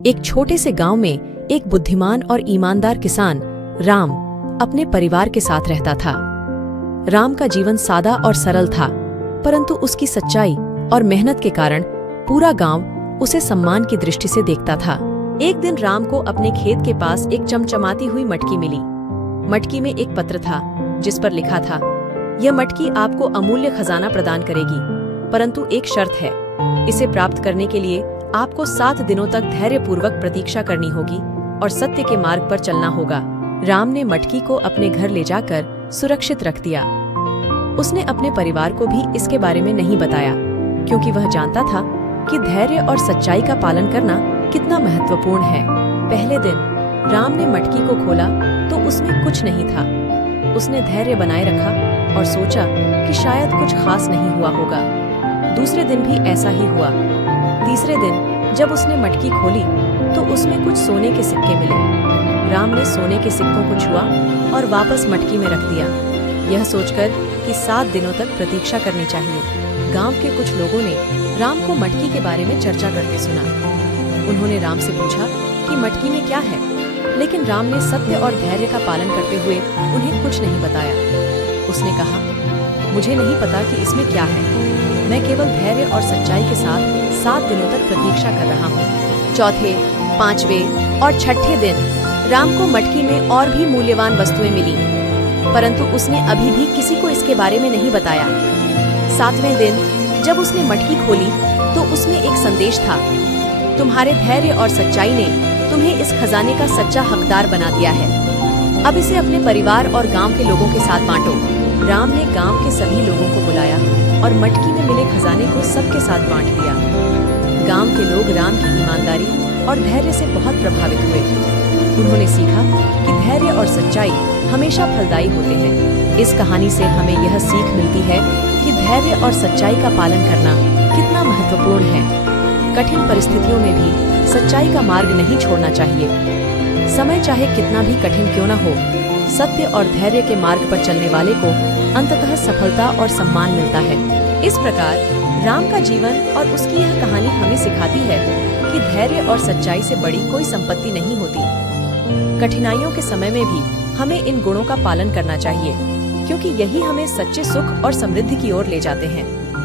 एक छोटे से गांव में एक बुद्धिमान और ईमानदार किसान राम अपने परिवार के साथ रहता था। राम का जीवन सादा और सरल था, परंतु उसकी सच्चाई और मेहनत के कारण पूरा गांव उसे सम्मान की दृष्टि से देखता था। एक दिन राम को अपने खेत के पास एक चमचमाती हुई मटकी मिली। मटकी में एक पत्र था जिस पर लिखा था, यह मटकी आपको अमूल्य खजाना प्रदान करेगी, परंतु एक शर्त है। इसे प्राप्त करने के लिए आपको 7 दिनों तक धैर्यपूर्वक प्रतीक्षा करनी होगी और सत्य के मार्ग पर चलना होगा। राम ने मटकी को अपने घर ले जाकर सुरक्षित रख दिया। उसने अपने परिवार को भी इसके बारे में नहीं बताया, क्योंकि वह जानता था कि धैर्य और सच्चाई का पालन करना कितना महत्वपूर्ण है। पहले दिन राम ने मटकी को खोला तो उसमें कुछ नहीं था। उसने धैर्य बनाए रखा और सोचा कि शायद कुछ खास नहीं हुआ होगा। दूसरे दिन भी ऐसा ही हुआ। तीसरे दिन जब उसने मटकी खोली तो उसमें कुछ सोने के सिक्के मिले। राम ने सोने के सिक्कों को छुआ और वापस मटकी में रख दिया, यह सोचकर कि 7 दिनों तक प्रतीक्षा करनी चाहिए। गांव के कुछ लोगों ने राम को मटकी के बारे में चर्चा करते सुना। उन्होंने राम से पूछा कि मटकी में क्या है, लेकिन राम ने सत्य और धैर्य का पालन करते हुए उन्हें कुछ नहीं बताया। उसने कहा, मुझे नहीं पता कि इसमें क्या है, मैं केवल धैर्य और सच्चाई के साथ 7 दिनों तक प्रतीक्षा कर रहा हूँ। चौथे, 5वें और 6ठे दिन राम को मटकी में और भी मूल्यवान वस्तुएं मिली, परंतु उसने अभी भी किसी को इसके बारे में नहीं बताया। 7वें दिन जब उसने मटकी खोली तो उसमें एक संदेश था, तुम्हारे धैर्य और सच्चाई ने तुम्हें इस खजाने का सच्चा हकदार बना दिया है। अब इसे अपने परिवार और गांव के लोगों के साथ बांटो। राम ने गांव के सभी लोगों को बुलाया और मटकी में मिले खजाने को सबके साथ बांट दिया। गांव के लोग राम की ईमानदारी और धैर्य से बहुत प्रभावित हुए। उन्होंने सीखा कि धैर्य और सच्चाई हमेशा फलदायी होते हैं। इस कहानी से हमें यह सीख मिलती है कि धैर्य और सच्चाई का पालन करना कितना महत्वपूर्ण है। कठिन परिस्थितियों में भी सच्चाई का मार्ग नहीं छोड़ना चाहिए। समय चाहे कितना भी कठिन क्यों न हो, सत्य और धैर्य के मार्ग पर चलने वाले को अंततः सफलता और सम्मान मिलता है। इस प्रकार राम का जीवन और उसकी यह कहानी हमें सिखाती है कि धैर्य और सच्चाई से बड़ी कोई संपत्ति नहीं होती। कठिनाइयों के समय में भी हमें इन गुणों का पालन करना चाहिए, क्योंकि यही हमें सच्चे सुख और समृद्धि की ओर ले जाते हैं।